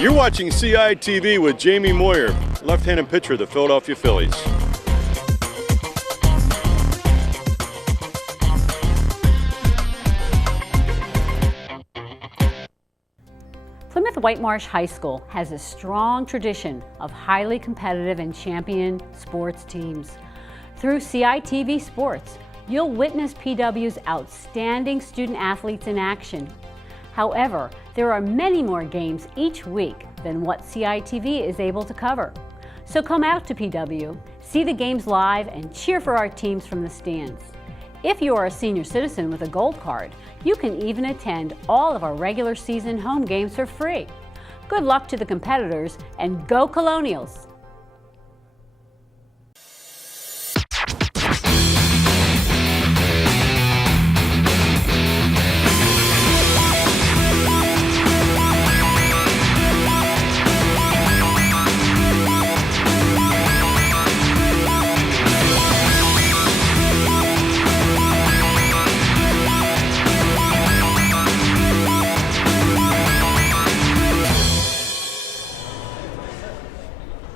You're watching CITV with Jamie Moyer, left-handed pitcher of the Philadelphia Phillies. Plymouth Whitemarsh High School has a strong tradition of highly competitive and champion sports teams. Through CITV Sports, you'll witness PW's outstanding student athletes in action. However, there are many more games each week than what CITV is able to cover. So come out to PW, see the games live, and cheer for our teams from the stands. If you are a senior citizen with a gold card, you can even attend all of our regular season home games for free. Good luck to the competitors, and go Colonials!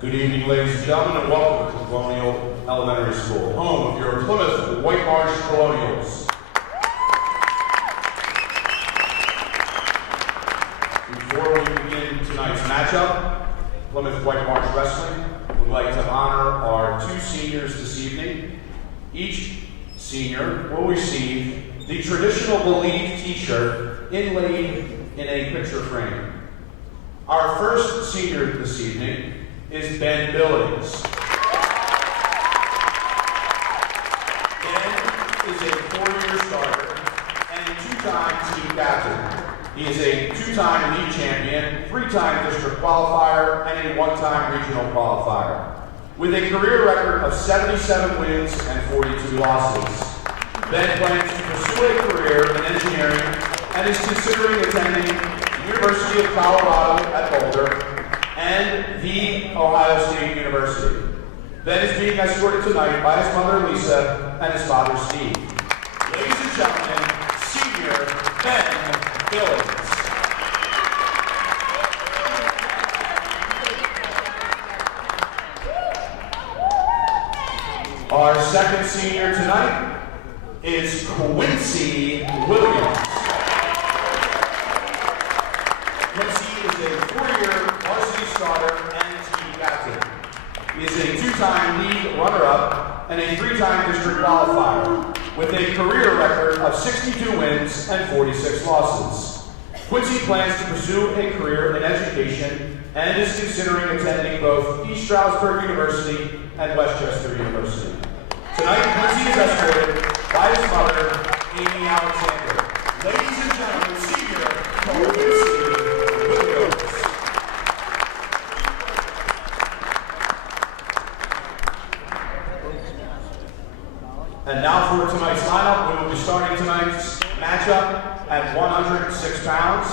Good evening, ladies and gentlemen, and welcome to Colonial Elementary School, home of your Plymouth Whitemarsh Colonials. Before we begin tonight's matchup, Plymouth Whitemarsh Wrestling would like to honor our two seniors this evening. Each senior will receive the traditional Believe t-shirt inlaid in a picture frame. Our first senior this evening is Ben Billings. Ben is a 4-year starter and two-time team captain. He is a 2-time league champion, 3-time district qualifier, and a 1-time regional qualifier. With a career record of 77 wins and 42 losses. Ben plans to pursue a career in engineering and is considering attending the University of Colorado at Boulder and the Ohio State University. Ben is being escorted tonight by his mother Lisa and his father Steve. Ladies and gentlemen, senior Ben Billings. Our second senior tonight is Quincy Williams. Quincy is a 4-year varsity starter and team captain. He is a 2-time league runner-up and a 3-time district qualifier with a career record of 62 wins and 46 losses. Quincy plans to pursue a career in education and is considering attending both East Stroudsburg University and Westchester University. Tonight, Quincy is escorted by his mother, Amy Alexander. Ladies and gentlemen, senior Quincy Williams. And now for tonight's lineup, we will be starting tonight's matchup at 106 pounds.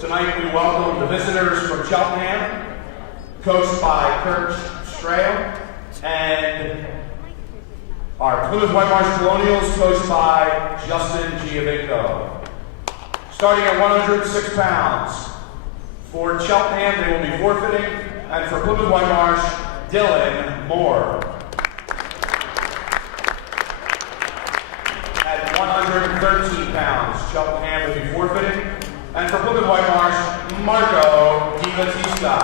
Tonight we welcome the visitors from Cheltenham, coached by Kurt Strahl, and our Plymouth Whitemarsh Colonials, coached by Justin Giovinco. Starting at 106 pounds. For Cheltenham, they will be forfeiting, and for Plymouth Whitemarsh, Dylan Moore. At 113 pounds, Cheltenham will be forfeiting, and for Plymouth Whitemarsh, Marco Di Battista.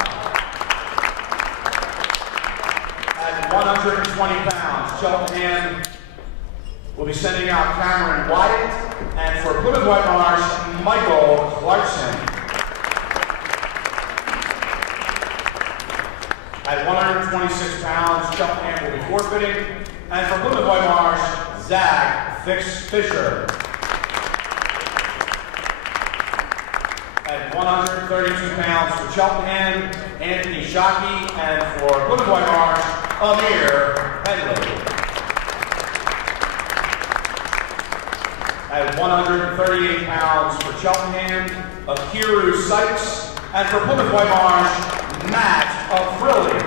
At 120 pounds, Cheltenham will be sending out Cameron Wyatt, and for Plymouth Whitemarsh, Michael Clarkson. At 126 pounds, Cheltenham will be forfeiting, and for Plymouth Whitemarsh, Zach Fisher. At 132 pounds for Cheltenham, Anthony Shockey, and for Plymouth Whitemarsh, Amir Henley. At 138 pounds for Cheltenham, Akiru Sykes, and for Plymouth Whitemarsh, Matt Afrilli.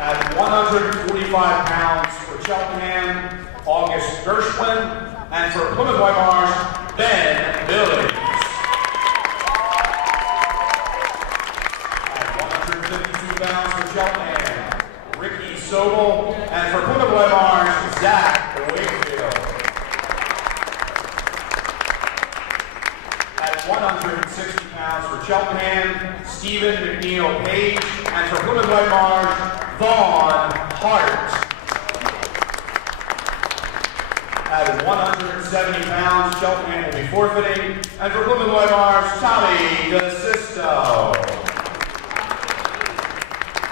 At 145 pounds for Cheltenham, August Gershwin, and for Plymouth Whitemarsh, Ben Billings. At 160 pounds for Cheltenham, Stephen McNeil Page, and for Plymouth Whitemarsh, Vaughn Hart. At 170 pounds, Cheltenham will be forfeiting, and for Plymouth Whitemarsh, Tommy DeSisto.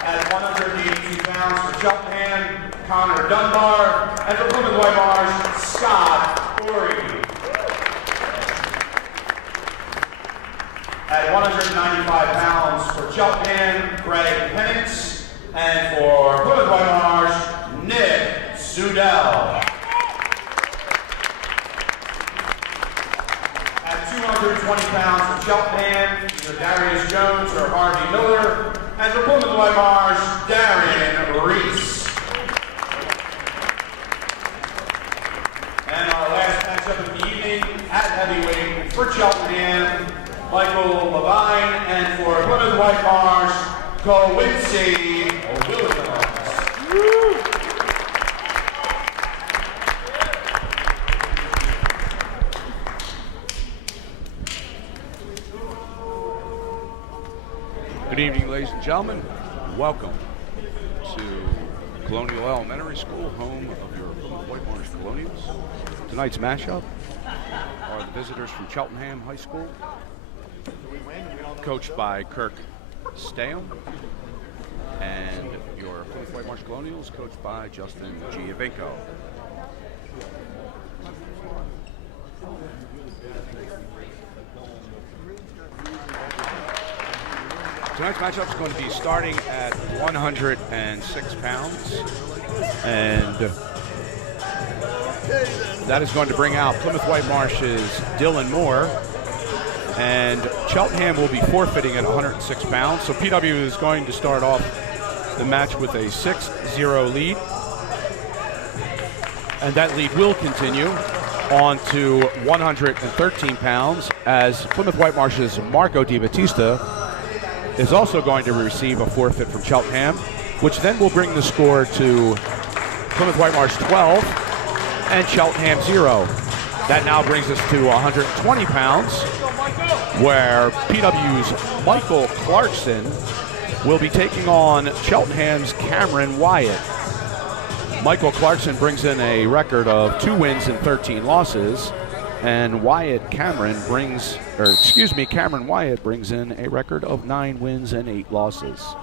At 182 pounds for Cheltenham, Connor Dunbar, and for Plymouth Whitemarsh, Scott Corey. At 195 pounds for Cheltenham, Greg Penix, and for Plymouth Whitemarsh, Nick Sudell. At 220 pounds for Cheltenham, either Darius Jones or Harvey Miller, and for Plymouth Whitemarsh, Darren Reese. And our last matchup of the evening at heavyweight for Cheltenham, Michael Levine, and for Plymouth Whitemarsh, Quincy Williams. Good evening, ladies and gentlemen. Welcome to Colonial Elementary School, home of your Plymouth Whitemarsh Colonials. Tonight's matchup are the visitors from Cheltenham High School, coached by Kirk Staham, and your Plymouth Whitemarsh Colonials, coached by Justin Giovinco. Tonight's matchup is going to be starting at 106 pounds, and that is going to bring out Plymouth Whitemarsh's Dylan Moore, and Cheltenham will be forfeiting at 106 pounds. So PW is going to start off the match with a 6-0 lead, and that lead will continue on to 113 pounds as Plymouth Whitemarsh's Marco Di Battista is also going to receive a forfeit from Cheltenham, which then will bring the score to Plymouth Whitemarsh 12 and Cheltenham 0. That now brings us to 120 pounds, where PW's Michael Clarkson will be taking on Cheltenham's Cameron Wyatt. Michael Clarkson brings in a record of 2 wins and 13 losses, and Cameron Wyatt brings in a record of 9 wins and 8 losses.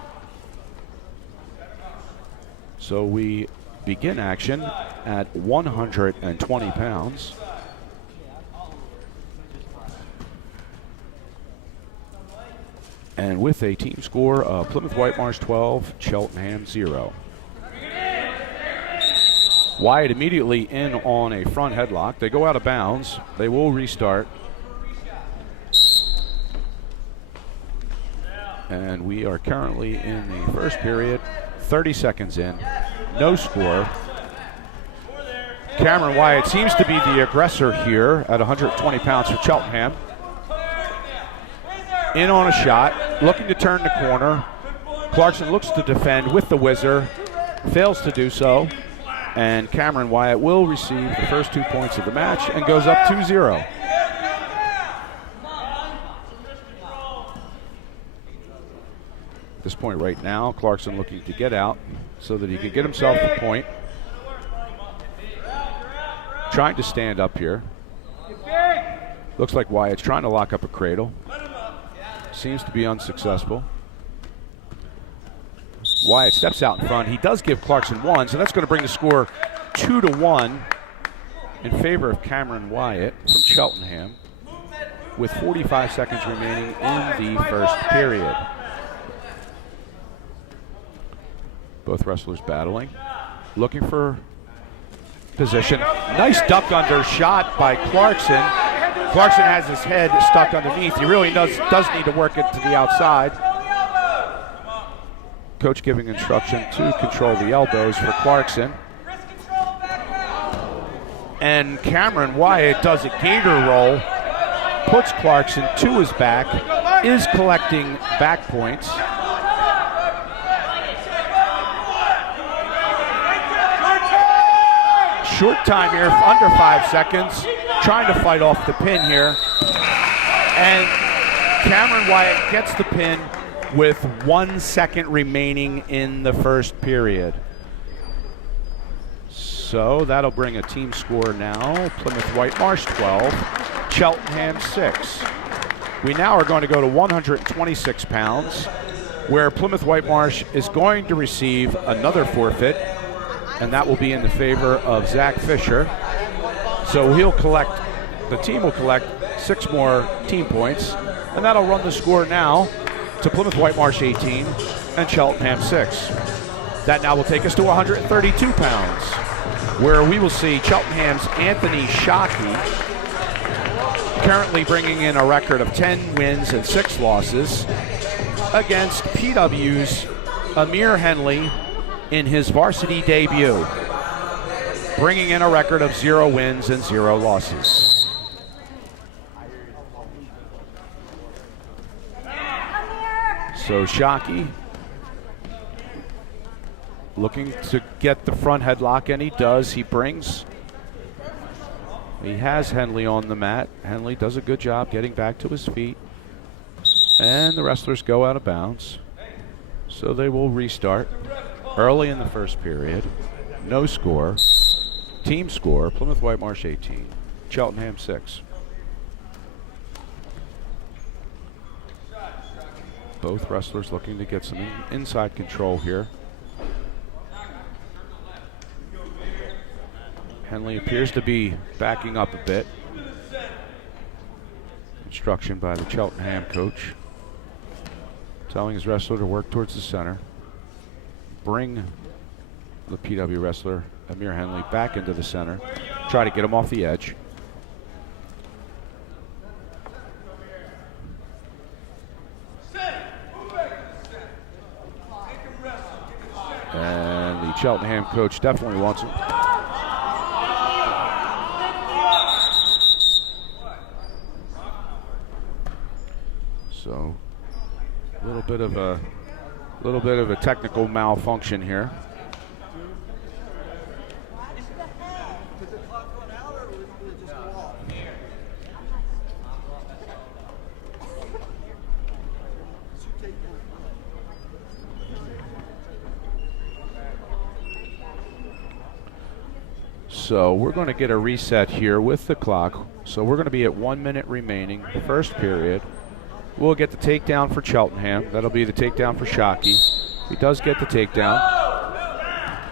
So we begin action at 120 pounds. And with a team score of Plymouth Whitemarsh 12, Cheltenham 0. Wyatt immediately in on a front headlock. They go out of bounds. They will restart. And we are currently in the first period, 30 seconds in, no score. Cameron Wyatt seems to be the aggressor here at 120 pounds for Cheltenham. In on a shot, looking to turn the corner. Clarkson looks to defend with the whizzer, fails to do so. And Cameron Wyatt will receive the first 2 points of the match and goes up 2-0. At this point right now, Clarkson looking to get out so that he can get himself a point. Trying to stand up here. Looks like Wyatt's trying to lock up a cradle. Seems to be unsuccessful. Wyatt steps out in front. He does give Clarkson 1, so that's going to bring the score 2-1 in favor of Cameron Wyatt from Cheltenham, with 45 seconds remaining in the first period. Both wrestlers battling, looking for position. Nice duck under shot by Clarkson. Clarkson has his head stuck underneath. He really does need to work it to the outside. Coach giving instruction to control the elbows for Clarkson. And Cameron Wyatt does a gator roll, puts Clarkson to his back, is collecting back points. Short time here, under 5 seconds, trying to fight off the pin here. And Cameron Wyatt gets the pin with 1 second remaining in the first period. So that'll bring a team score now. Plymouth Whitemarsh 12, Cheltenham 6. We now are going to go to 126 pounds, where Plymouth Whitemarsh is going to receive another forfeit, and that will be in the favor of Zach Fisher. So the team will collect 6 more team points, and that'll run the score now to Plymouth Whitemarsh 18 and Cheltenham 6. That now will take us to 132 pounds, where we will see Cheltenham's Anthony Shockey currently bringing in a record of 10 wins and 6 losses against PW's Amir Henley in his varsity debut, bringing in a record of 0 wins and 0 losses. So Shockey looking to get the front headlock, and he does. He has Henley on the mat. Henley does a good job getting back to his feet, and the wrestlers go out of bounds. So they will restart early in the first period. No score. Team score, Plymouth Whitemarsh 18, Cheltenham 6. Both wrestlers looking to get some inside control here. Henley appears to be backing up a bit. Instruction by the Cheltenham coach, telling his wrestler to work towards the center. Bring the PW wrestler, Amir Henley, back into the center. Try to get him off the edge. And the Cheltenham coach definitely wants him. So a little bit of a technical malfunction here. So we're going to get a reset here with the clock. So we're going to be at 1 minute remaining, first period. We'll get the takedown for Cheltenham. That'll be the takedown for Shockey. He does get the takedown.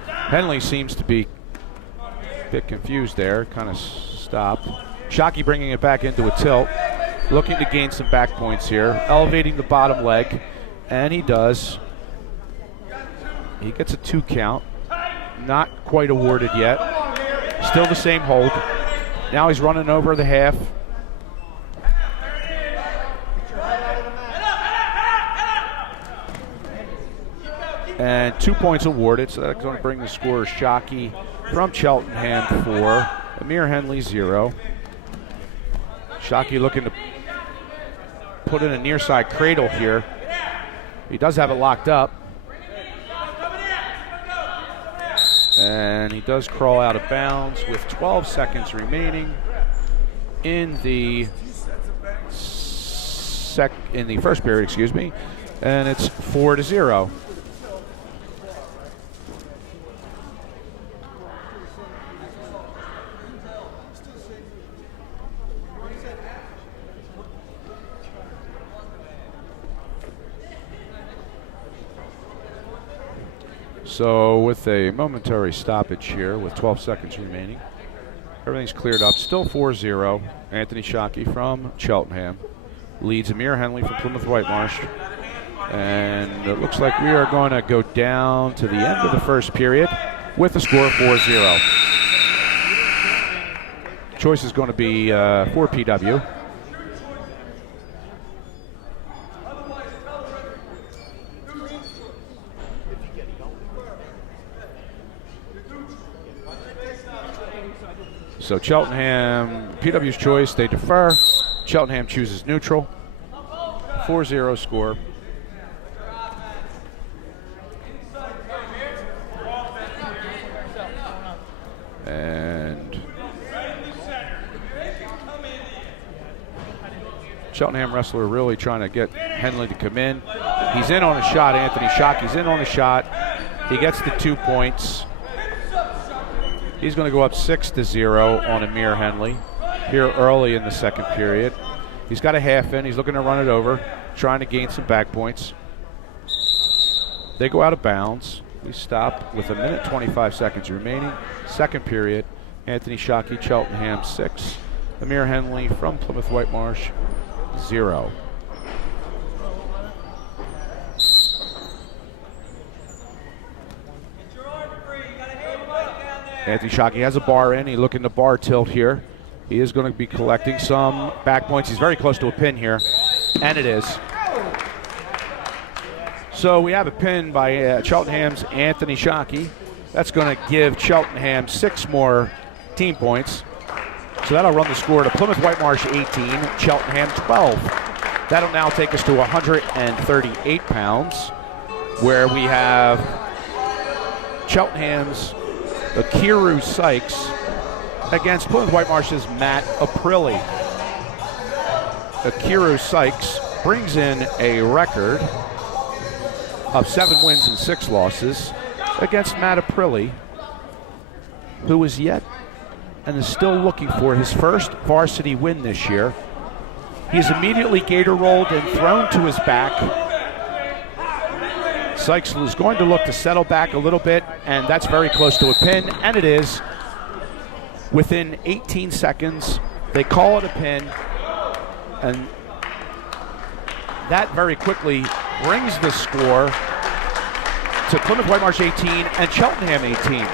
Henley seems to be a bit confused there, kind of stopped. Shockey bringing it back into a tilt, looking to gain some back points here, elevating the bottom leg, and he does. He gets a 2 count, not quite awarded yet. Still the same hold. Now he's running over the half. And 2 points awarded, so that's going to bring the score Shockey from Cheltenham 4, Amir Henley 0. Shockey looking to put in a near side cradle here. He does have it locked up. And he does crawl out of bounds with 12 seconds remaining in the first period, excuse me. And it's 4-0. So with a momentary stoppage here with 12 seconds remaining, everything's cleared up. Still 4-0. Anthony Shockey from Cheltenham leads Amir Henley from Plymouth Whitemarsh. And it looks like we are going to go down to the end of the first period with a score of 4-0. Choice is going to be for PW. So Cheltenham, PW's choice, they defer. Cheltenham chooses neutral. 4-0 score. And Cheltenham wrestler really trying to get Henley to come in. He's in on a shot, Anthony Shockey's in on a shot. He gets the 2 points. He's going to go up 6-0 on Amir Henley here early in the second period. He's got a half in. He's looking to run it over, trying to gain some back points. They go out of bounds. We stop with 1:25 seconds remaining. Second period. Anthony Shockey, Cheltenham 6. Amir Henley from Plymouth Whitemarsh 0. Anthony Shockey has a bar in. He's looking to bar tilt here. He is going to be collecting some back points. He's very close to a pin here, and it is. So we have a pin by Cheltenham's Anthony Shockey. That's going to give Cheltenham 6 more team points. So that'll run the score to Plymouth Whitemarsh 18, Cheltenham 12. That'll now take us to 138 pounds, where we have Cheltenham's Akiru Sykes against Plymouth Whitemarsh's Matt Aprilli. Akiru Sykes brings in a record of 7 wins and 6 losses against Matt Aprilli, who is yet and is still looking for his first varsity win this year. He is immediately gator rolled and thrown to his back. Sykes is going to look to settle back a little bit, and that's very close to a pin, and it is. Within 18 seconds, they call it a pin, and that very quickly brings the score to Plymouth Whitemarsh 18 and Cheltenham 18.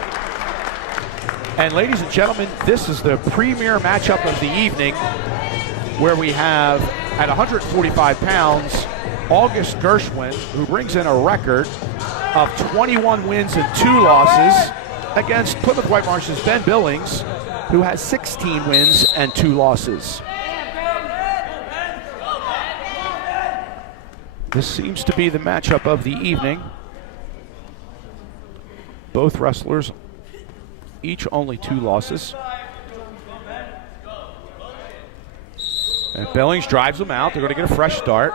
And ladies and gentlemen, this is the premier matchup of the evening, where we have, at 145 pounds, August Gershwin, who brings in a record of 21 wins and 2 losses, against Plymouth Whitemarsh's Ben Billings, who has 16 wins and 2 losses. This seems to be the matchup of the evening. Both wrestlers, each only 2 losses. And Billings drives them out. They're going to get a fresh start.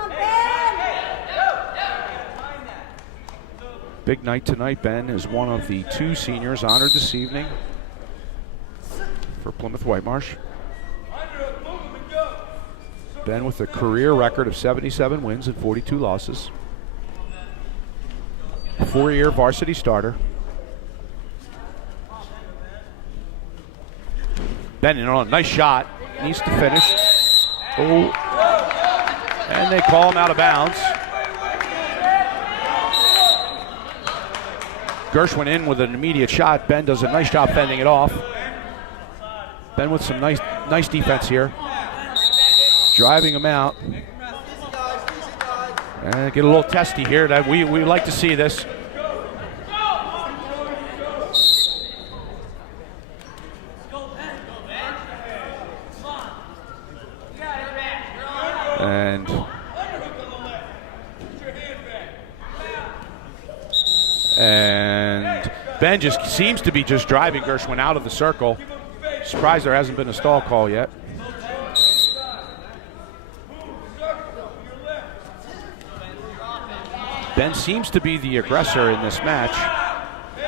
Big night tonight. Ben is one of the 2 seniors honored this evening for Plymouth Whitemarsh. Ben with a career record of 77 wins and 42 losses. 4-year varsity starter. Ben in on a nice shot. Needs to finish. Oh. And they call him out of bounds. Gershwin in with an immediate shot. Ben does a nice job fending it off. Ben with some nice defense here. Driving him out. And get a little testy here. That we like to see this. And Ben just seems to be just driving Gershwin out of the circle. Surprised there hasn't been a stall call yet. Ben seems to be the aggressor in this match.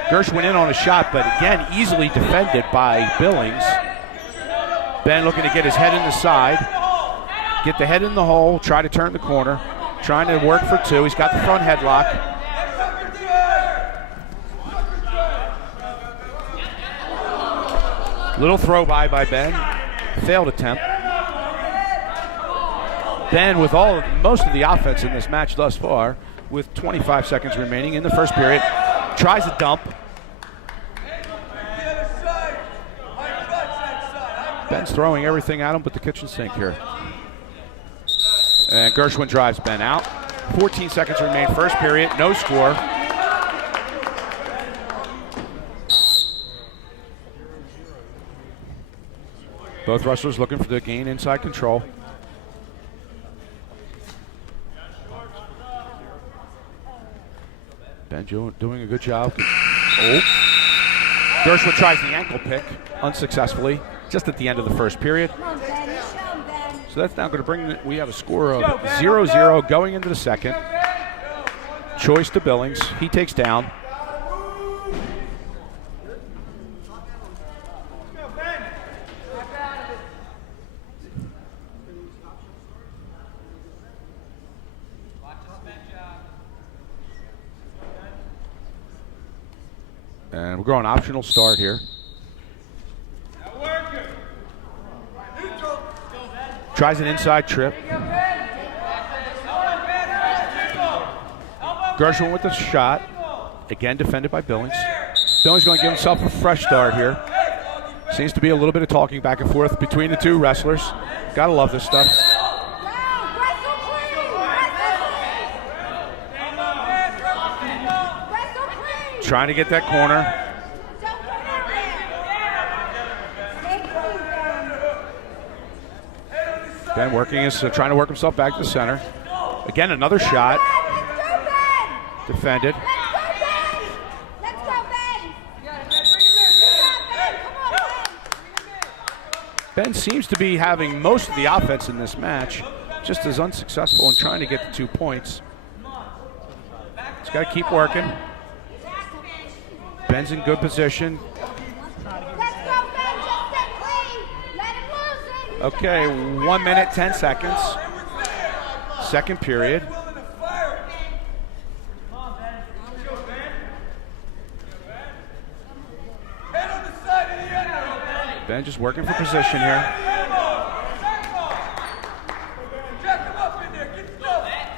Gershwin in on a shot, but again, easily defended by Billings. Ben looking to get his head in the side, get the head in the hole, try to turn the corner, trying to work for 2. He's got the front headlock. Little throw by Ben, failed attempt. Ben with most of the offense in this match thus far, with 25 seconds remaining in the first period, tries a dump. Ben's throwing everything at him but the kitchen sink here. And Gershwin drives Ben out. 14 seconds remain, first period, no score. Both wrestlers looking for the gain inside control. Ben doing a good job. Oh. Gershwin tries the ankle pick unsuccessfully just at the end of the first period. So that's now going to bring, we have a score of 0-0 going into the second. Choice to Billings. He takes down. And we're going optional start here. Tries an inside trip. Gershwin with the shot. Again defended by Billings. Billings going to give himself a fresh start here. Seems to be a little bit of talking back and forth between the two wrestlers. Gotta love this stuff. Trying to get that corner. Ben working is trying to work himself back to the center. Again, another shot. Defended. Ben seems to be having most of the offense in this match, just as unsuccessful in trying to get the 2 points. He's got to keep working. Ben's in good position. Okay, 1 minute, 10 seconds. Second period. Ben just working for position here.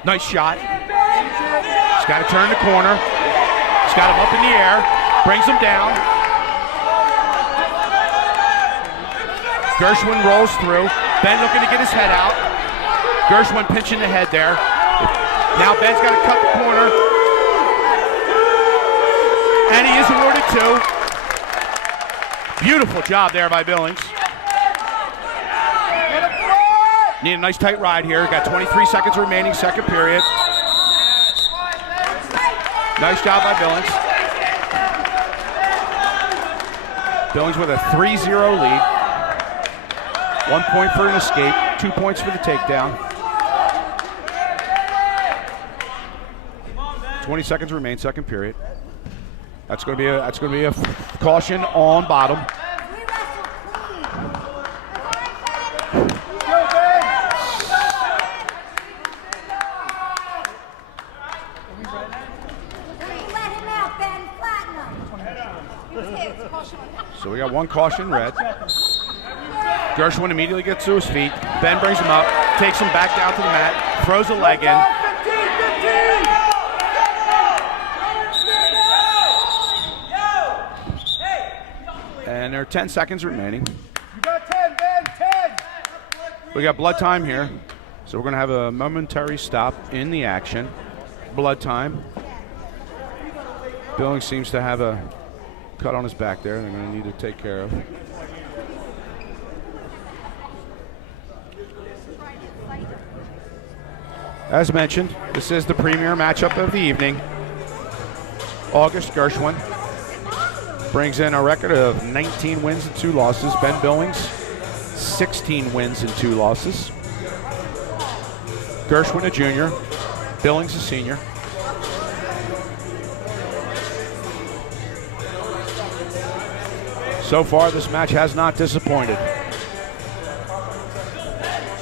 Nice shot. He's got to turn the corner. He's got him up in the air. Brings him down. Gershwin rolls through. Ben looking to get his head out. Gershwin pinching the head there. Now Ben's got to cut the corner. And he is awarded 2. Beautiful job there by Billings. Need a nice tight ride here. Got 23 seconds remaining, second period. Nice job by Billings. Billings with a 3-0 lead. 1 point for an escape, 2 points for the takedown. 20 seconds remain, second period. That's going to be a caution on bottom. So we got one caution red. Gershwin immediately gets to his feet. Ben brings him up, takes him back down to the mat, throws a leg in. And there are 10 seconds remaining. We got blood time here. So we're going to have a momentary stop in the action. Blood time. Billings seems to have a cut on his back there. They're going to need to take care of. As mentioned, this is the premier matchup of the evening. August Gershwin brings in a record of 19 wins and 2 losses. Ben Billings, 16 wins and 2 losses. Gershwin, a junior. Billings, a senior. So far, this match has not disappointed.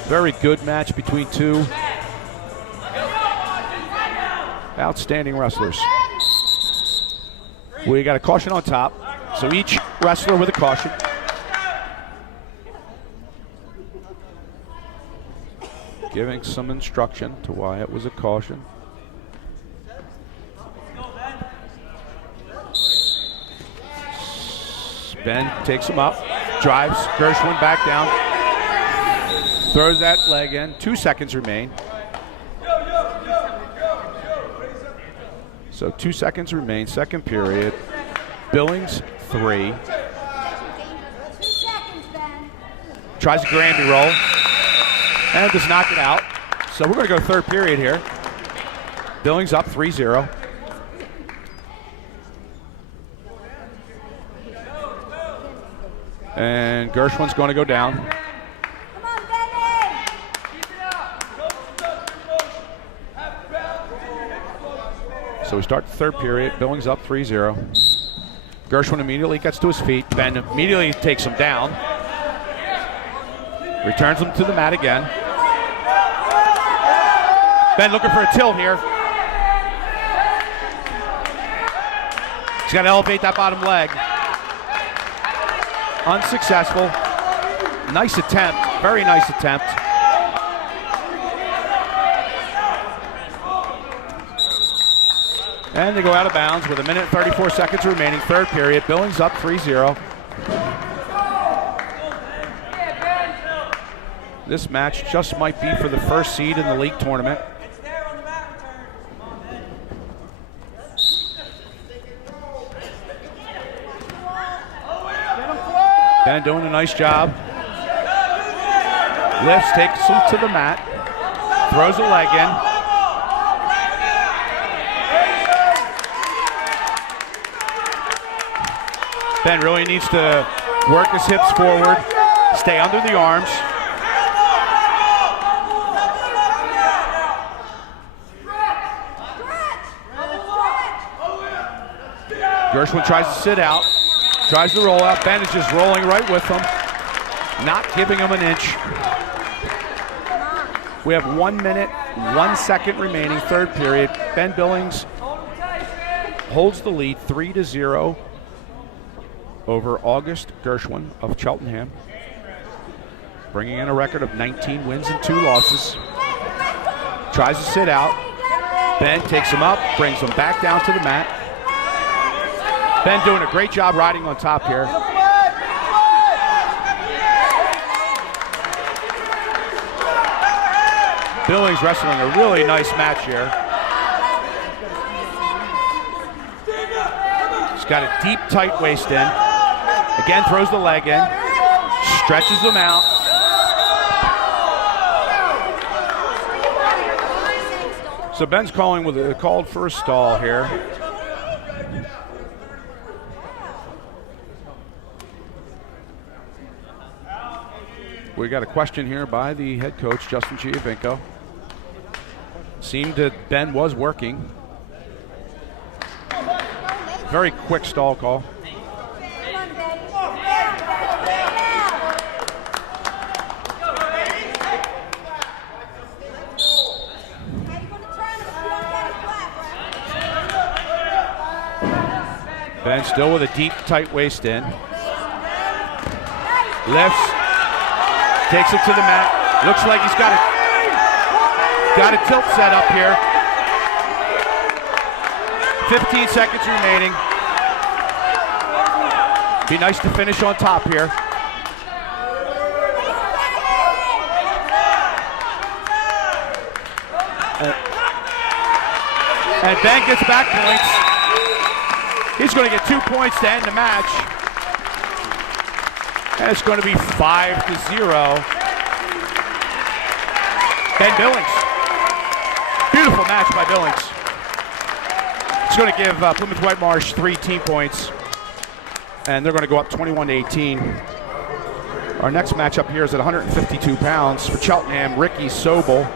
Very good match between two outstanding wrestlers. We got a caution on top, so each wrestler with a caution. Giving some instruction to why it was a caution. Ben takes him up, drives Gershwin back down, throws that leg in. 2 seconds remain. So 2 seconds remain, second period. Billings, 3. Tries a Granby roll and does knock it out. So we're going to go third period here. Billings up 3-0. And Gershwin's going to go down. So we start the third period. Billings up 3-0. Gershwin immediately gets to his feet. Ben immediately takes him down. Returns him to the mat again. Ben looking for a tilt here. He's got to elevate that bottom leg. Unsuccessful. Nice attempt. Very nice attempt. And they go out of bounds with 1 minute 34 seconds remaining. Third period. Billings up 3-0. This match just might be for the first seed in the league tournament. Ben doing a nice job. Lifts, takes him to the mat. Throws a leg in. Ben really needs to work his hips forward, stay under the arms. Gershwin tries to sit out, tries to roll out. Ben is just rolling right with him, not giving him an inch. We have 1 minute, 1 second remaining, third period. Ben Billings holds the lead 3-0 over August Gershwin of Cheltenham, bringing in a record of 19 wins and 2 losses. Tries to sit out. Ben takes him up, brings him back down to the mat. Ben doing a great job riding on top here. Billings wrestling a really nice match here. He's got a deep, tight waist in. Again, throws the leg in. Stretches him out. So Ben's called for a stall here. We got a question here by the head coach, Justin Giovinco. Seemed that Ben was working. Very quick stall call. Ben still with a deep, tight waist in. Lifts. Takes it to the mat. Looks like he's got a tilt set up here. 15 seconds remaining. Be nice to finish on top here. And Ben gets back points. He's going to get 2 points to end the match. And it's going to be 5-0. Ben Billings. Beautiful match by Billings. It's going to give Plymouth Whitemarsh 3 team points. And they're going to go up 21-18. Our next matchup here is at 152 pounds for Cheltenham, Ricky Sobel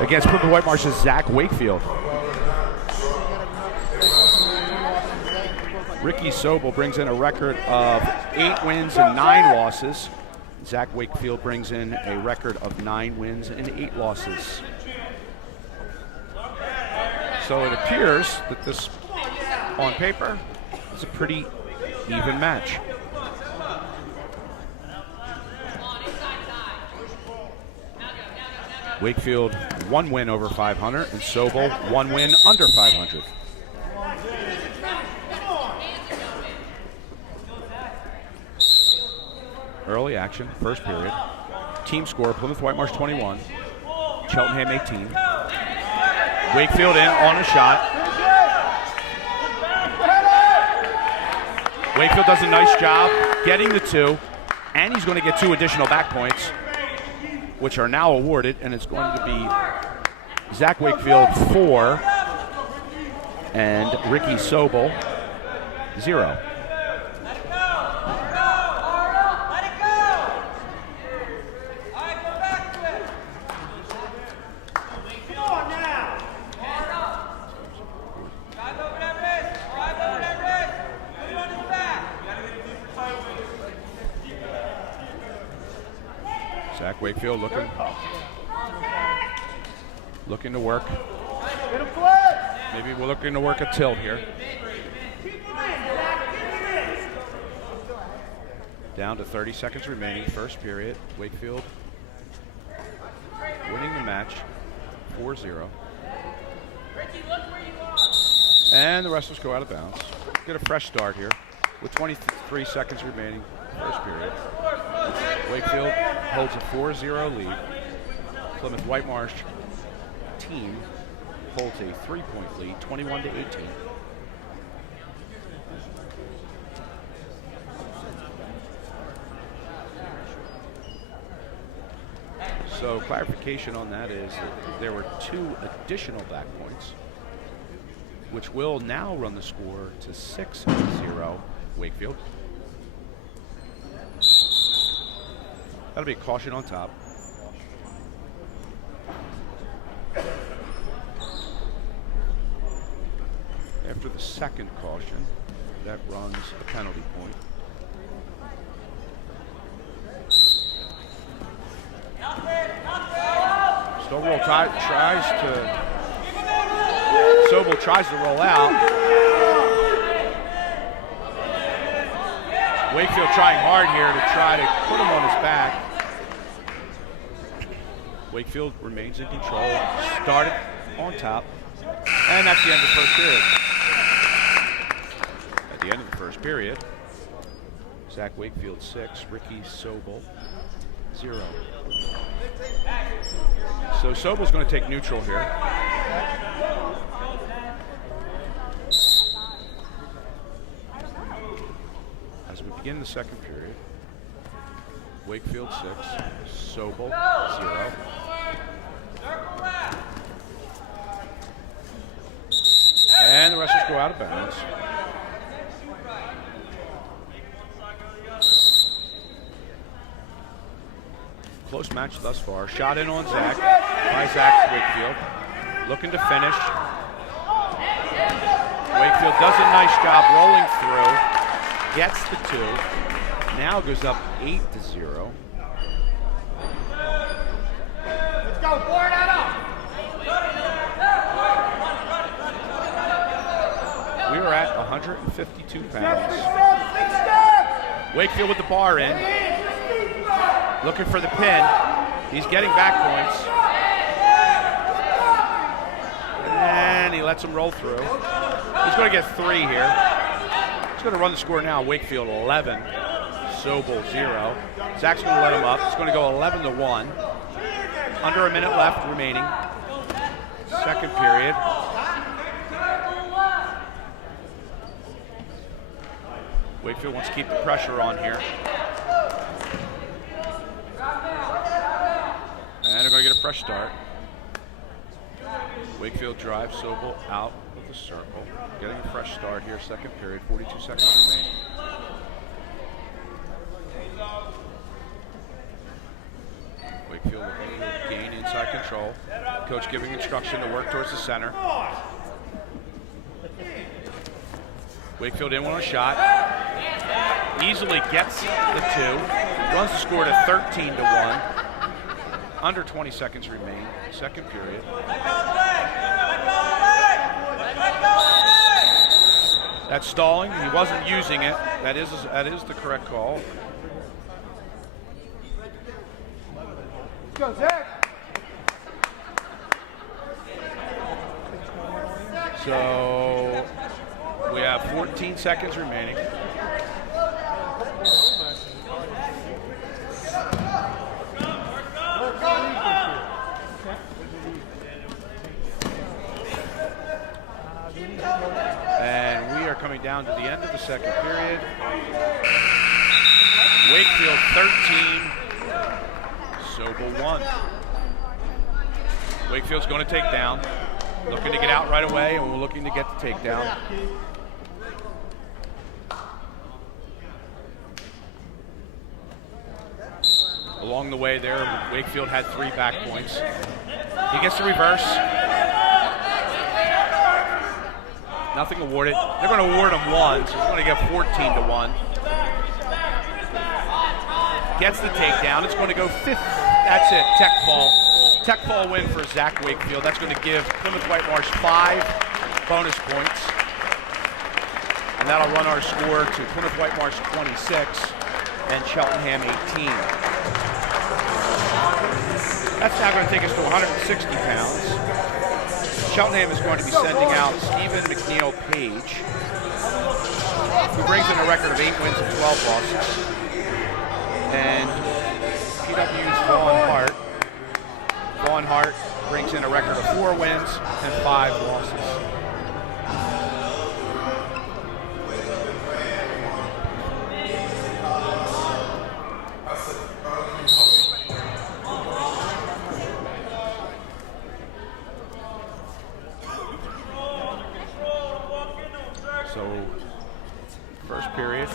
against Plymouth Whitemarsh's Zach Wakefield. Ricky Sobel brings in a record of 8 wins and 9 losses. Zach Wakefield brings in a record of 9 wins and 8 losses. So it appears that this, on paper, is a pretty even match. Wakefield 1 win over 500 and Sobel 1 win under 500. Early action, first period. Team score, Plymouth Whitemarsh 21, Cheltenham 18. Wakefield in on a shot. Wakefield does a nice job getting the 2, and he's going to get 2 additional back points, which are now awarded, and it's going to be Zach Wakefield 4 and Ricky Sobel 0. Wakefield looking to work. Maybe we're looking to work a tilt here. Down to 30 seconds remaining, first period. Wakefield winning the match, 4-0. And the wrestlers go out of bounds. Get a fresh start here with 23 seconds remaining, first period. Wakefield holds a 4-0 lead. Plymouth Whitemarsh team holds a 3-point lead, 21-18. So clarification on that is that there were 2 additional back points, which will now run the score to 6-0 Wakefield. That'll be a caution on top. After the second caution, that runs a penalty point. Sobel tries to roll out. Wakefield trying hard here to try to put him on his back. Wakefield remains in control. Started on top. And that's the end of the first period. At the end of the first period, Zach Wakefield 6, Ricky Sobel 0. So Sobel's going to take neutral here. As we begin the second period, Wakefield 6, Sobel 0. And the wrestlers go out of bounds. Close match thus far. Shot in on Zach by Zach Wakefield. Looking to finish. Wakefield does a nice job rolling through. Gets the 2. Now goes up 8-0. Let's go, board that up. We are at 152 pounds. Wakefield with the bar in. Looking for the pin. He's getting back points. And he lets him roll through. He's going to get 3 here. He's going to run the score now. Wakefield 11. Sobel 0. Zach's going to let him up. It's going to go 11-1. Under a minute left remaining. Second period. Wakefield wants to keep the pressure on here. And they're going to get a fresh start. Wakefield drives Sobel out of the circle. Getting a fresh start here, second period, 42 seconds remaining. Wakefield looking to gain inside control. Coach giving instruction to work towards the center. Wakefield in on a shot. Easily gets the 2. Runs the score to 13-1. Under 20 seconds remain, second period. That's stalling. He wasn't using it. That is the correct call. Go, Zach. So we have 14 seconds remaining. And we are coming down to the end of the second period. Wakefield 13, Sobel 1. Wakefield's going to take down. Looking to get out right away, and we're looking to get the takedown. Along the way there, Wakefield had 3 back points. He gets the reverse. Nothing awarded. They're going to award him 1, so he's going to get 14-1. Gets the takedown. It's going to go That's it, tech fall. Tech fall win for Zach Wakefield. That's going to give Plymouth Whitemarsh 5 bonus points. And that'll run our score to Plymouth Whitemarsh 26 and Cheltenham 18. That's now going to take us to 160 pounds. Cheltenham is going to be sending out Stephen McNeil Page, who brings in a record of 8 wins and 12 losses. And PW's Vaughn Hart brings in a record of 4 wins and 5 losses. So, first period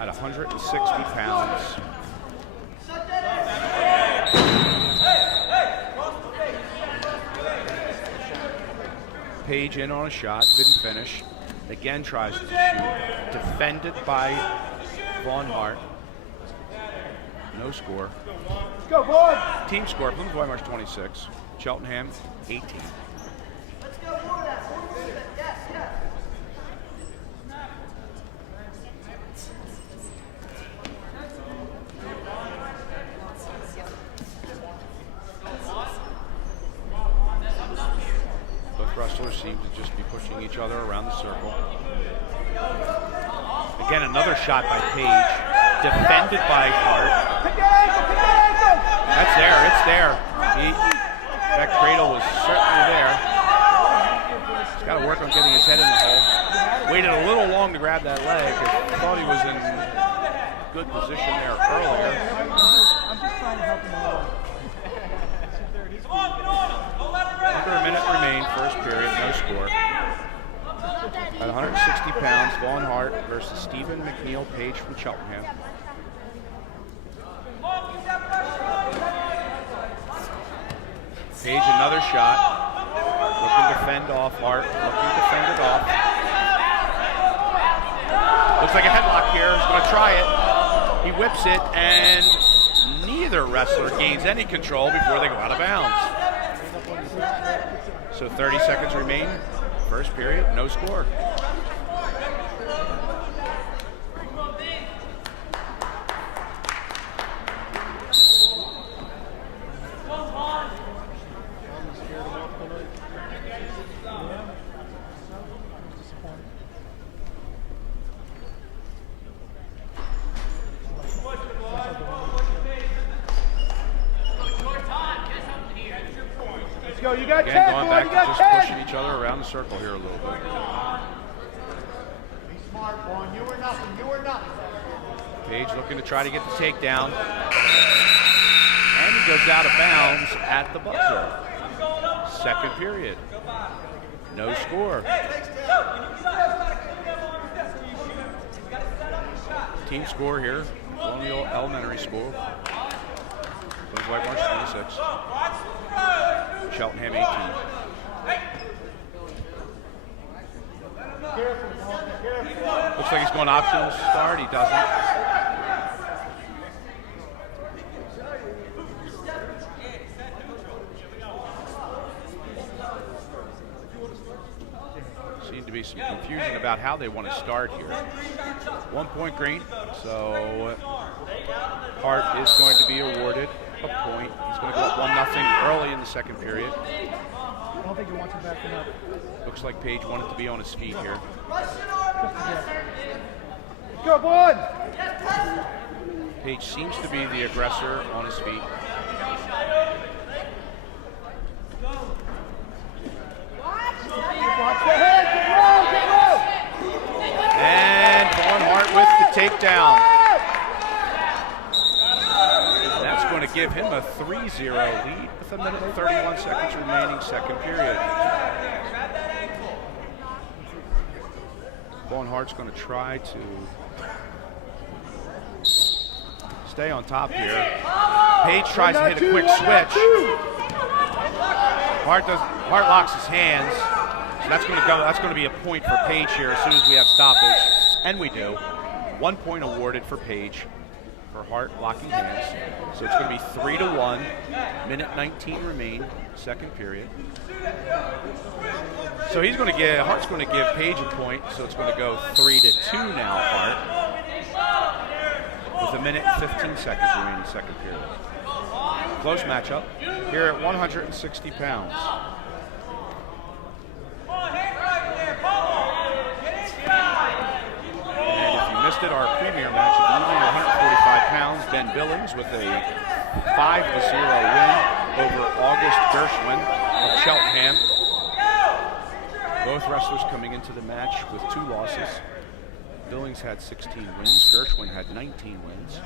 at 160 pounds. Page in on a shot, didn't finish. Again tries to shoot. Defended by Vaughn Hart. No score. Let's go, boys! Team score, Plymouth Whitemarsh 26, Cheltenham 18. Let's go, boys! Yes, yes. Both wrestlers seem to just be pushing each other around the circle. Again, another shot by Page, defended by Hart. That's there, it's there. That cradle was certainly there. He's got to work on getting his head in the hole. Waited a little long to grab that leg. I thought he was in good position there earlier. I'm just trying to help him along. Under a minute remained, first period, no score. At 160 pounds, Vaughn Hart versus Stephen McNeil Page from Cheltenham. Page, another shot. Looking to fend off Hart, looking to fend it off. Looks like a headlock here, he's going to try it. He whips it, and neither wrestler gains any control before they go out of bounds. So 30 seconds remain, first period, no score. Go, you got Again, 10, going boy, back you to got just 10. pushing each other around the circle here a little bit. Be smart, Vaughn. You or nothing. You or nothing. Page looking to try to get the takedown. And he goes out of bounds at the buzzer. Second period. No score. Team score here, Colonial Elementary School. Plymouth Whitemarsh 26. Cheltenham 18. Looks like he's going optional start. He doesn't. Seemed to be some confusion about how they want to start here. 1 point green, so Hart is going to be awarded a point. He's going to go up 1-0 early in the second period. I don't think he wants him backing up. Looks like Page wanted to be on his feet here. Go, boy! Page seems to be the aggressor on his feet. Watch the head! Get low! And Vaughn Hart with the takedown. That's going to give him a 3-0 lead with a minute and 31 seconds remaining, second period. Vaughn Hart's going to try to stay on top here. Page tries to hit a quick switch. Hart locks his hands. So that's going to be a point for Page here as soon as we have stoppage. And we do. 1 point awarded for Page. for Hart, locking hands. So it's going to be 3-1, minute 19 remain, second period. So he's going to give, Hart's going to give Page a point, so it's going to go 3-2 now, Hart. With a minute and 15 seconds remaining, second period. Close matchup here at 160 pounds. And if you missed it, our premier match of the evening, 145 pounds, Ben Billings with a 5-0 win over August Gershwin of Cheltenham. Both wrestlers coming into the match with 2 losses. Billings had 16 wins, Gershwin had 19 wins.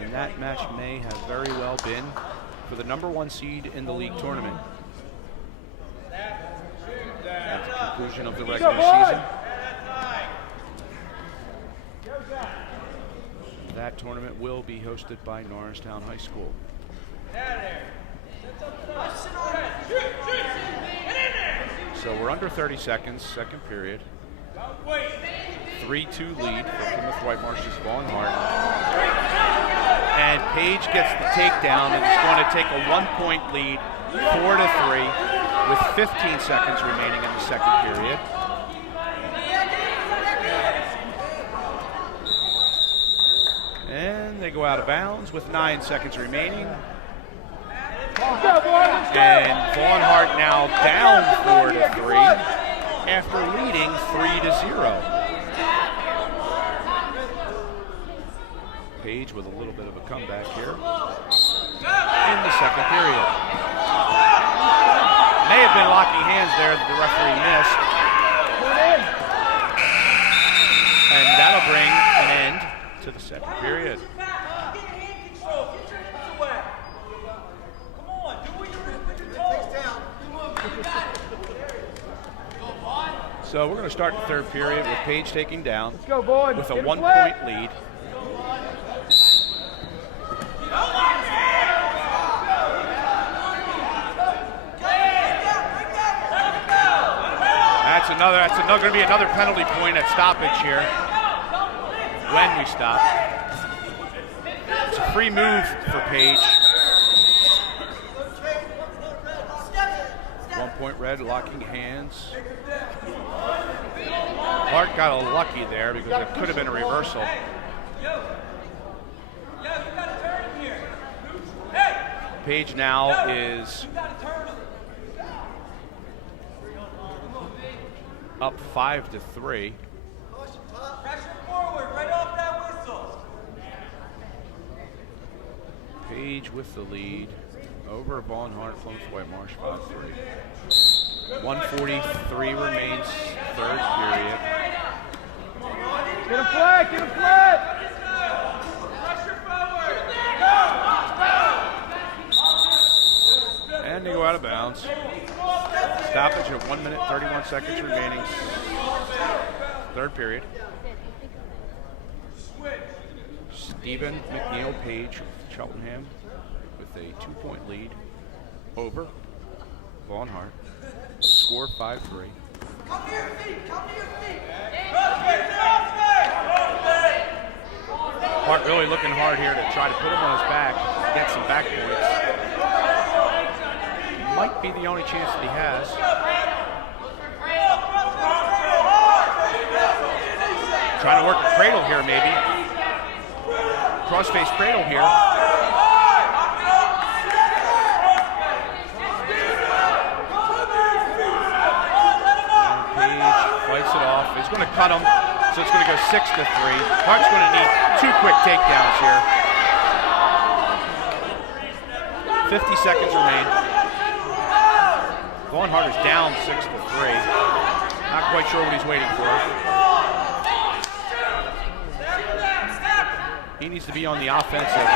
And that match may have very well been for the #1 seed in the league tournament. At the conclusion of the regular season, that tournament will be hosted by Norristown High School. So we're under 30 seconds, second period. 3-2 lead for Plymouth Whitemarsh's Vaughn Hart. And Page gets the takedown and is going to take a 1-point lead, 4-3, with 15 seconds remaining in the second period. And they go out of bounds with 9 seconds remaining. And Vaughn Hart now down 4-3 after leading 3-0. Page with a little bit of a comeback here in the second period. May have been locking hands there that the referee missed. And that'll bring an end to the second period. So we're going to start the third period with Page taking down with a 1-point lead. That's going to be another penalty point at stoppage here. When we stop. It's a free move for Page. 1-point red, locking hands. Hart got a lucky there because it could have been a reversal. Page now is up 5-3. Pressure forward, right off that whistle. Page with the lead over Vaughn Hart, Plymouth Whitemarsh, 5-3. 1:43 remains, third period. Get a flag, get a flag! Pressure forward! And they go out of bounds. Stoppage at 1 minute, 31 seconds remaining. Third period. Stephen McNeil Page of Cheltenham with a 2-point lead over Vaughn Hart. Score 5-3. Come to your feet, come to your feet! Hart really looking hard here to try to put him on his back, get some back points. Might be the only chance that he has. Trying to work a cradle here, maybe. Cross-face cradle here. Fights it off. He's going to cut him, so it's going to go 6-3. Hart's going to need 2 quick takedowns here. 50 seconds remain. Vaughn Hart is down 6-3. Not quite sure what he's waiting for. He needs to be on the offensive.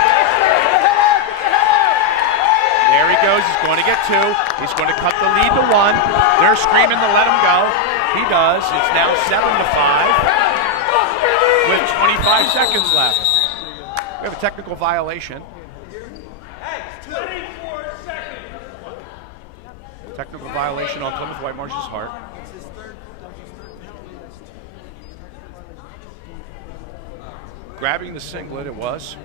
There he goes. He's going to get 2. He's going to cut the lead to 1. They're screaming to let him go. He does. It's now 7-5 with 25 seconds left. We have a technical violation. Technical violation on Plymouth Whitemarsh's Hart. Grabbing the singlet, it was.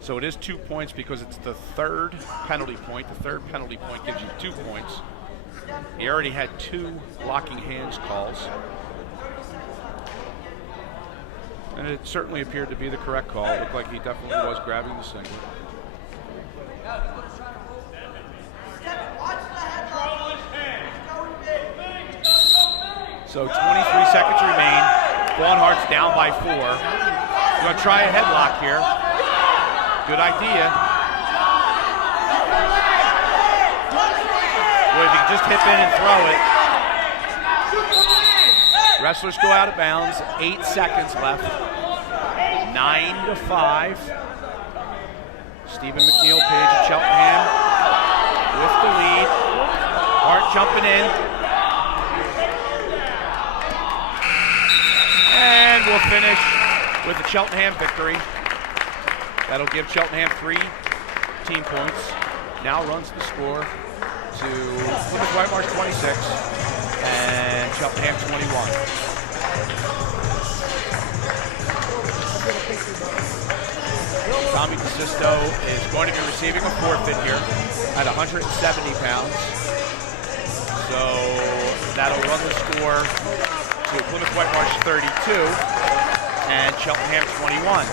So it is 2 points because it's the third penalty point. The third penalty point gives you 2 points. He already had 2 locking hands calls. And it certainly appeared to be the correct call. It looked like he definitely was grabbing the singlet. So 23 seconds remain. Barnhart's down by 4. He's going to try a headlock here. Good idea. Boy, if he can just hip in and throw it. Wrestlers go out of bounds. 8 seconds left. 9-5. Stephen McNeil Page of Cheltenham with the lead. Hart jumping in. And we'll finish with the Cheltenham victory. That'll give Cheltenham 3 team points. Now runs the score to Plymouth Whitemarsh 26 and Cheltenham 21. Tommy DeSisto is going to be receiving a forfeit here at 170 pounds. So that'll run the score to Plymouth Whitemarsh 32 and Cheltenham 21.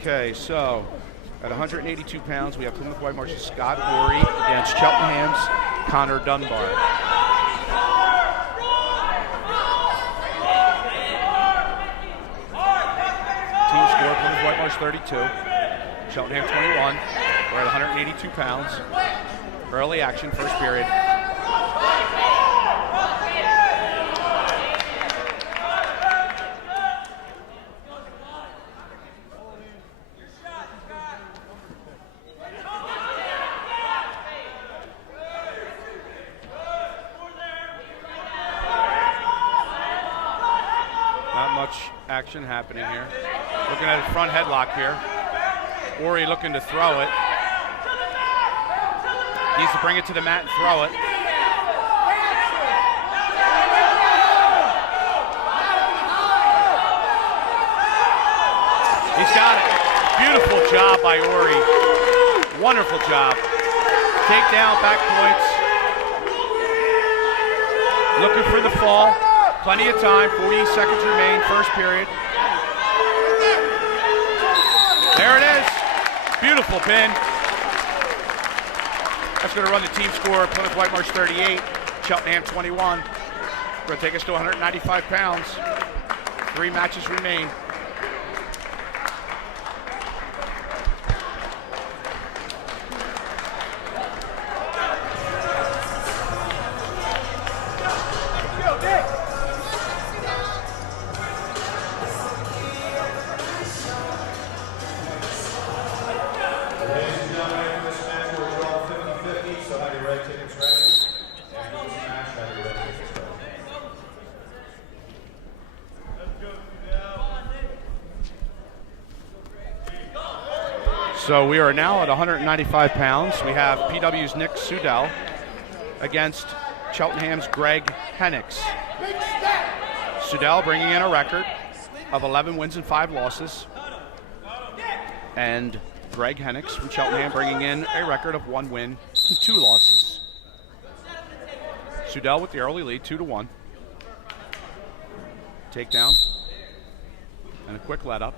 Okay, so at 182 pounds, we have Plymouth Whitemarsh's Scott Worry against Cheltenham's Connor Dunbar. Team score, Plymouth Whitemarsh 32, Cheltenham 21. We're at 182 pounds. Early action, first period. Action happening here. Looking at a front headlock here. Ori looking to throw it. Needs to bring it to the mat and throw it. He's got it. Beautiful job by Ori. Wonderful job. Takedown, back points. Looking for the fall. Plenty of time, 40 seconds remain, first period. There it is. Beautiful pin. That's going to run the team score, Plymouth Whitemarsh 38, Cheltenham 21. Going to take us to 195 pounds. 3 matches remain. So we are now at 195 pounds. We have PW's Nick Sudell against Cheltenham's Greg Hennix. Sudell bringing in a record of 11 wins and 5 losses. And Greg Hennix from Cheltenham bringing in a record of 1 win and 2 losses. Sudell with the early lead, 2-1. Takedown and a quick let up.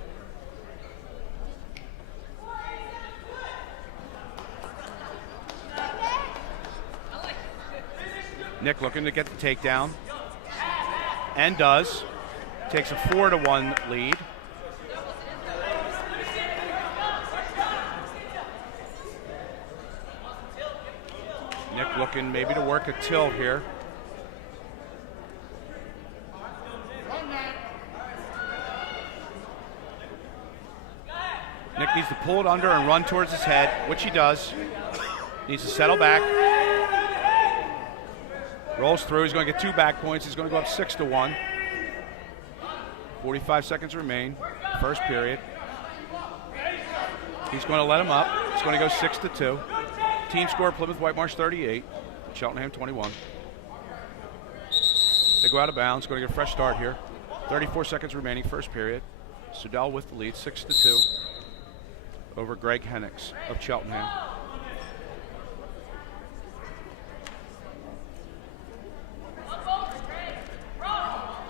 Nick looking to get the takedown, and does. Takes a 4-1 lead. Nick looking maybe to work a tilt here. Nick needs to pull it under and run towards his head, which he does. Needs to settle back. Rolls through. He's going to get 2 back points. He's going to go up 6-1. 45 seconds remain. First period. He's going to let him up. It's going to go 6-2. Team score: Plymouth Whitemarsh 38, Cheltenham 21. They go out of bounds. Going to get a fresh start here. 34 seconds remaining. First period. Sudell with the lead, 6-2 over Greg Hennix of Cheltenham.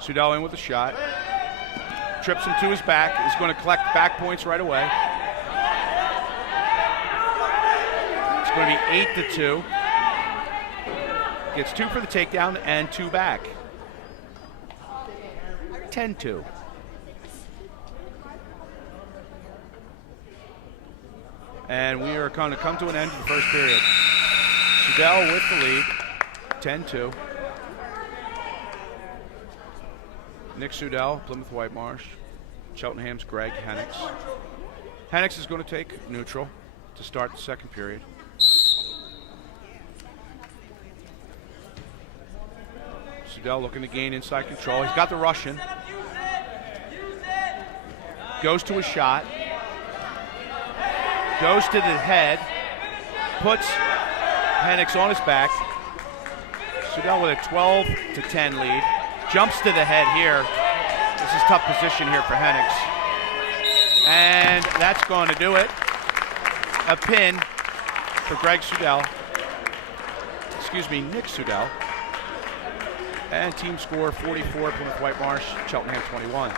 Sudell in with a shot. Trips him to his back. He's going to collect back points right away. It's going to be 8-2. Gets 2 for the takedown and 2 back. 10-2. And we are going to come to an end of the first period. Sudell with the lead, 10-2. Nick Sudell, Plymouth Whitemarsh. Cheltenham's Greg Hennix. Hennix is going to take neutral to start the second period. Sudell looking to gain inside control. He's got the Russian. Goes to a shot. Goes to the head. Puts Hennix on his back. Sudell with a 12-10 lead. Jumps to the head here. This is tough position here for Hennix. And that's going to do it. A pin for Greg Sudell. Excuse me, Nick Sudell. And team score 44, Plymouth Whitemarsh, Cheltenham 21.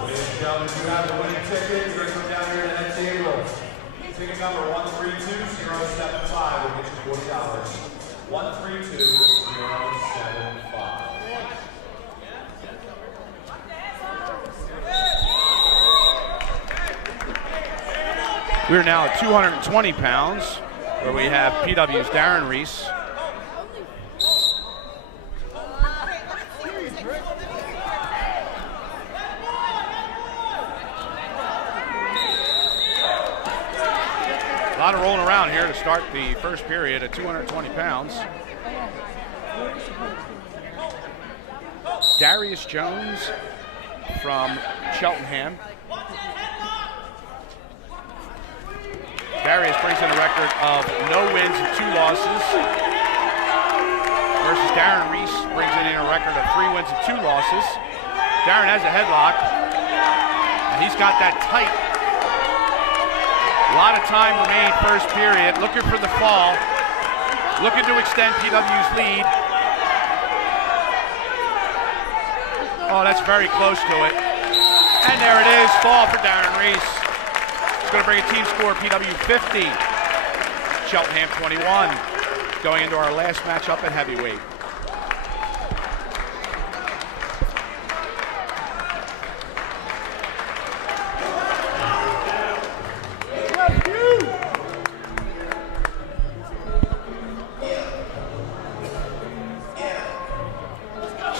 Ladies and gentlemen, if you have the winning ticket, you're going to come down here to that table. Ticket number 132075 will get you $40. 132075. We're now at 220 pounds, where we have PW's Darren Reese. A lot of rolling around here to start the first period at 220 pounds. Darius Jones from Cheltenham. Darius brings in a record of no wins and 2 losses. Versus Darren Reese brings in a record of 3 wins and 2 losses. Darren has a headlock. And he's got that tight. A lot of time remaining first period. Looking for the fall. Looking to extend PW's lead. Oh, that's very close to it. And there it is, fall for Darren Reese. It's going to bring a team score PW 50, Cheltenham 21. Going into our last matchup at heavyweight.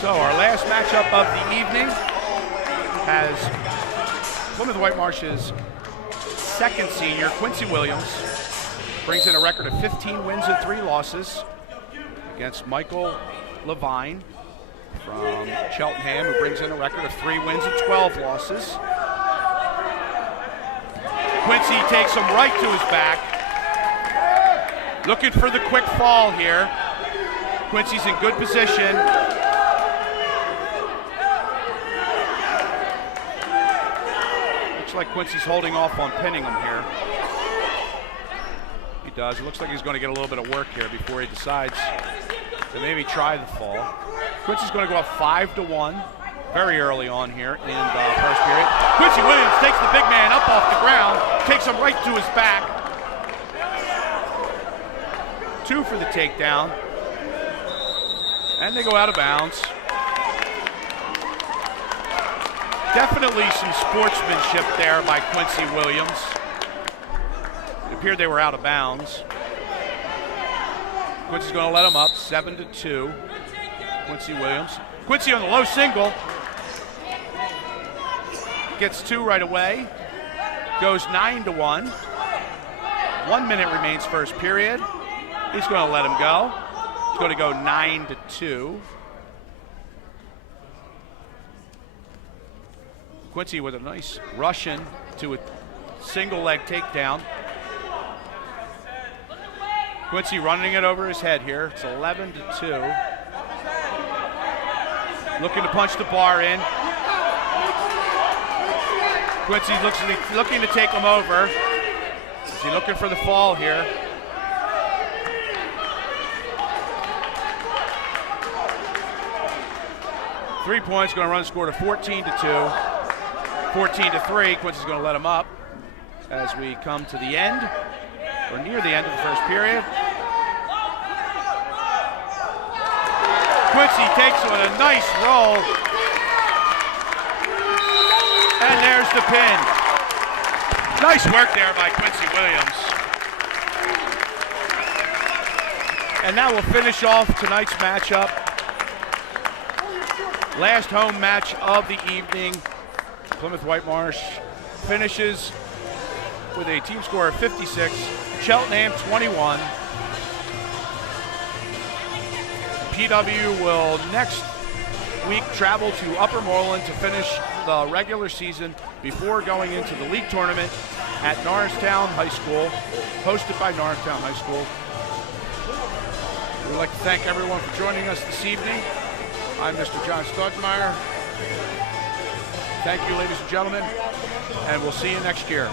So our last matchup of the evening has Plymouth Whitemarsh's second senior, Quincy Williams, brings in a record of 15 wins and 3 losses against Michael Levine from Cheltenham, who brings in a record of 3 wins and 12 losses. Quincy takes him right to his back. Looking for the quick fall here. Quincy's in good position. Looks like Quincy's holding off on pinning him here. He does. It looks like he's going to get a little bit of work here before he decides to maybe try the fall. Quincy's going to go up 5-1 very early on here in the first period. Quincy Williams takes the big man up off the ground, takes him right to his back. 2 for the takedown. And they go out of bounds. Definitely some sportsmanship there by Quincy Williams. It appeared they were out of bounds. Quincy's going to let him up, 7-2. Quincy Williams. Quincy on the low single. Gets 2 right away. Goes 9-1. 1 minute remains first period. He's going to let him go. He's going to go 9-2. Quincy with a nice rush in to a single leg takedown. Quincy running it over his head here. It's 11-2. Looking to punch the bar in. Quincy looking to take him over. Is he looking for the fall here? Three points, going to run the score to 14-2. 14-3. Quincy's going to let him up as we come to the end, or near the end of the first period. Quincy takes on a nice roll. And there's the pin. Nice work there by Quincy Williams. And that will finish off tonight's matchup. Last home match of the evening. Plymouth Whitemarsh finishes with a team score of 56, Cheltenham 21. PW will next week travel to Upper Moreland to finish the regular season before going into the league tournament at Norristown High School, hosted by Norristown High School. We'd like to thank everyone for joining us this evening. I'm Mr. John Stodmeyer. Thank you, ladies and gentlemen, and we'll see you next year.